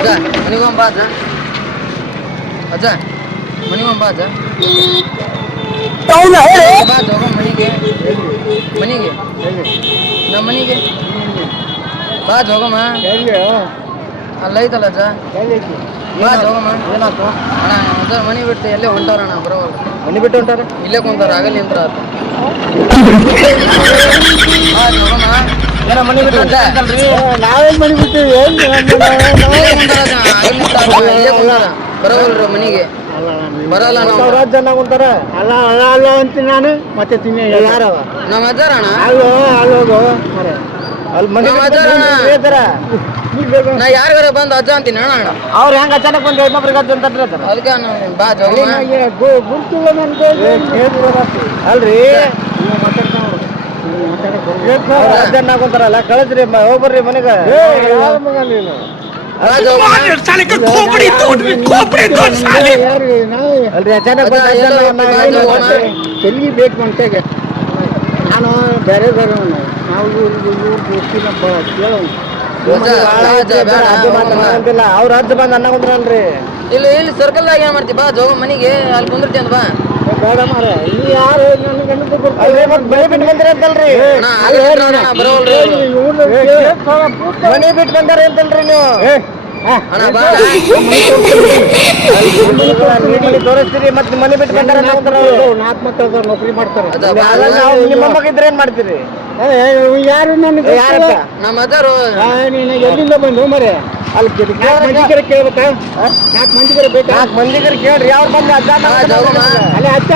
ಅಜ್ಜ ಮನಿಗೊಂಬ ಅಜ್ಜ. ಅಜ್ಜ ಮನಿಗೊಂಬ ಅಜ್ಜ. ಬಾ ಹೋಗೋ ಮನಿಗೆ. ಮನಿಗೆ? ನಮ್ಮ ಮನಿಗೆ? ಬಾ ಜೋಗಮ್ಮ ಹೋಗಮ್ಮ. ಅಲ್ಲ ಐತಲ್ಲ ಅಜ್ಜ? ಬಾ ಜೋಗಮ್ಮ ಹೋಗಮ್ಮ. ಏನಾಯ್ತು ಅಣ್ಣ ಅಜ್ಜ ಮನಿ ಬಿಟ್ಟು ಎಲ್ಲೇ ಹೊಂಟವ್ರಣ್ಣ ಬರೋವಲ್ಲ ಮನೆ ಬಿಟ್ಟು ಹೊಂಟಾರ? ಇಲ್ಲೇ ಕುಂತಾರ ಆಗಲಿ ನಿಂತ್ರ ಆತ ಬಾ ಅಜ್ಜ ಹೋಗಮ್ಮ ಏನೋ ಮನೆ. ನಾವೇನ್ ಬಿಟ್ಟಿವಿ ಮನಿಗೆ ಬರಲ್ಲ ನಾವು ಜನ ಕುಂತಾರ ಅಲ್ಲ ಅಲ್ಲ ಅಲ್ಲ ಅಂತೀನಿ ನಾನು ಮತ್ತೆ ತಿನ್ನಿ ಯಾರವ ನಮ್ಮ ಅಲ್ಲೋ ಅಲ್ಲೋಗು ಅಲ್ಲಿ ಮನೆ ನಮ್ಮ ಅಜ್ಜಾರ ನಾ ಯಾರಿಗಾರ ಬಂದು ಅಜ್ಜ ಅಂತೀನಿ ಅಣ್ಣ ಅವ್ರು ಹೆಂಗ ಅಚಾನಕ್ ಬಂದು ಇನ್ನೊಬ್ರಿಗೆ ಅಜ್ಜ ಅದಕ್ಕೆ ಬಾ ಅಲ್ರಿ ಅಜ್ಜನ್ನ ಕುಂತಾರಲ್ಲ ಕಳಿಸ್ರಿ ಹೋಗ್ಬರ್ರಿ ಮನೆಗೆ. ಅಲ್ರಿ ಅಚಾನಕ್. ತೆಲಿಗೆ ಬೇಕು ಅಂತ ನಾನು ಬೇರೆ ಬೇರೆ ನಾವು. ಅವ್ರ ಹದ್ದು ಬಂದ್ ಅನ್ನಕೊಂಡ್ರಲ್ರಿ ಇಲ್ಲಿ ಇಲ್ಲಿ ಸರ್ಕಲ್ದಾಗ ಏನ್ ಮಾಡ್ತಿ? ಬಾ ಜೋಗ ಮನಿಗೆ ಅಲ್ಲಿ ಕುಂದಿರ್ತಿ ಅಂತ ಬಾ. ಬೇಡ ಮಾರೆ ಇಲ್ಲಿ ಯಾರು ಅಲ್ರಿ ಮತ್ತೆ ಮನೆ ಬಿಟ್ಟು ಬಂದಿರ ಅಂತಲ್ರಿ ಅಲ್ಲಿ. ಮನೆ ಬಿಟ್ಟು ಬಂದಾರ ಅಂತಲ್ರಿ ನೀವು. ಅಣ್ಣ ಬಾ ಮನೆ ತೋರಿಸ್ತೀರಿ ಮತ್ತೆ ಮನೆ ಬಿಟ್ಟು ಬಂದಾರ ನಾಲ್ಕು ಮಕ್ಕಳು ನೌಕರಿ ಮಾಡ್ತಾರೆ. ನಿಮ್ಮ ಮಗಿದ್ರೆ ಏನ್ ಮಾಡ್ತೀರಿ? ಯಾರು ನನಗೆ ಯಾರಪ್ಪ? ನಮ್ಮ ಅಜ್ಜಾರು. ನೀನು ಎಲ್ಲಿಂದ ಬಂದು ಮರೆ ಅಲ್ಲಿ ಮಂದಿಗರ ಕೇಳ್ಬೇಕಾ? ನಾಲ್ಕು ಮಂದಿಗರ ಬೇಕಾ? ನಾಲ್ಕು ಮಂದಿಗರ ಕೇಳ್ರಿ ಯಾರು ಬಂದು ಅಜ್ಜ ಅಲ್ಲಿ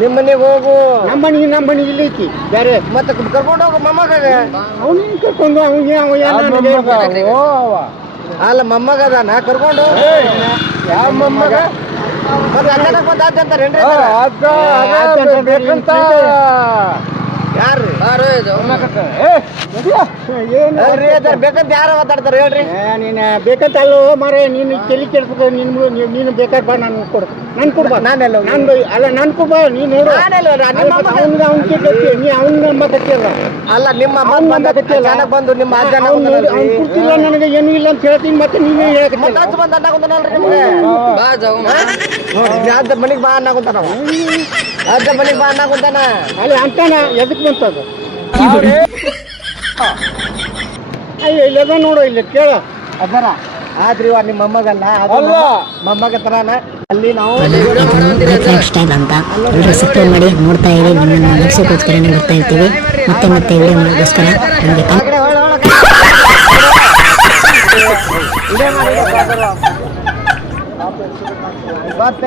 ನಿಮ್ಮ ಮನೆಗೆ ಹೋಗು. ನಮ್ಮ ಮನೆಗೆ ನಮ್ಮ ಮನೆಗೆ ಇಲ್ಲಿ ಐತಿ. ಬೇರೆ ಮತ್ತೆ ಕರ್ಕೊಂಡು ಹೋಗು ಮೊಮ್ಮಗ ಅವನಿಗೆ ಕರ್ಕೊಂಡು ಅವನಿಗೆ ಅವ. ಅಲ್ಲ ಮೊಮ್ಮಗ ಅದಾನ? ಕರ್ಕೊಂಡು ಯಾವ ಮೊಮ್ಮಗ? ಮತ್ತೆ ಬಂದ ಬೇಕಂತ ಅಲ್ರಿ ಅದ್ರ ಬೇಕಂತ ಯಾರು ಮಾತಾಡ್ತಾರೆ ಹೇಳ್ರಿ. ನೀನು ಬೇಕಂತ ಅಲ್ಲೋ ಮಾರೇ ನೀನು ತಲೆ ಕೆಡ್ಸ್ಬೇಕು ನೀನು ನೀನು ಬೇಕಾದ್ರೆ ಬಾ ನಾನು ಕೊಡು ನಾನು ಕೊಡ್ಬಾ ನಾನೆಲ್ಲ ನಾನು ಅಲ್ಲ ನಾನು ಕೊಡ್ಬಾ ನೀನು ನೋಡು. ಅವ್ನಿಗೆ ಅವ್ನ ಕೇಳ್ತಿ ನೀ ಅವ್ನ ಮಾತಾಡ್ತಿಯಲ್ಲ ಅಲ್ಲ. ನಿಮ್ಮ ಅಮ್ಮ ಬಂದು ನಿಮ್ಮ ಅವ್ನು ಕೊಡ್ತಿಲ್ಲ ನನಗೆ ಏನು ಇಲ್ಲ ಅಂತ ಹೇಳ್ತೀನಿ. ಮತ್ತೆ ನೀವೇ ಹೇಳಕ್ಕೆ ಮತ್ತೆ ಬಂದ ಅನ್ನಾಗುತ್ತಾನಲ್ರಿ ನಿಮಗೆ? ಬಾ ನೋಡಿ ಅಜ್ಜ ಮನೆಗೆ ಬಾ ಅನ್ನಾಗುತ್ತಾನ ಅಜ್ಜ ಮನೆಗೆ ಬಾ ಅನ್ನಾಗುತ್ತಾನ ಅಲ್ಲಿ ಅಂತಾನ ಎದಕ್ಕೆ ಬಂತದು? ಅಯ್ಯೋ ಇಲ್ಲದ ನೋಡು ಇಲ್ಲಿ ಕೇಳ. ಅದರ? ಆದ್ರಿ ಇವ ನಿಮ್ಮ ಮೊಮ್ಮಗಲ್ಲ ಅಲ್ಲ. ಮೊಮ್ಮಗ ತರಾನ. ಅಲ್ಲಿ ನಾವು ನೆಕ್ಸ್ಟ್ ವಿಡಿಯೋ ಲೈಫ್ ಸ್ಟೈಲ್ ಅಂತ ಎಲ್ಲರೂ ಸಬ್ಸ್ಕ್ರೈಬ್ ಮಾಡಿ ನೋಡ್ತಾ ಇದ್ದೀವಿ ನಿಮ್ಮನ್ನು ನಡೆಸೋಕ್ಕೋಸ್ಕರನೇ ಬರ್ತಾ ಇರ್ತೀವಿ. ಮತ್ತೆ ಮತ್ತೆ ವಿಡಿಯೋ ಮಾಡೋಕ್ಕೋಸ್ಕರ ನಮಗೆ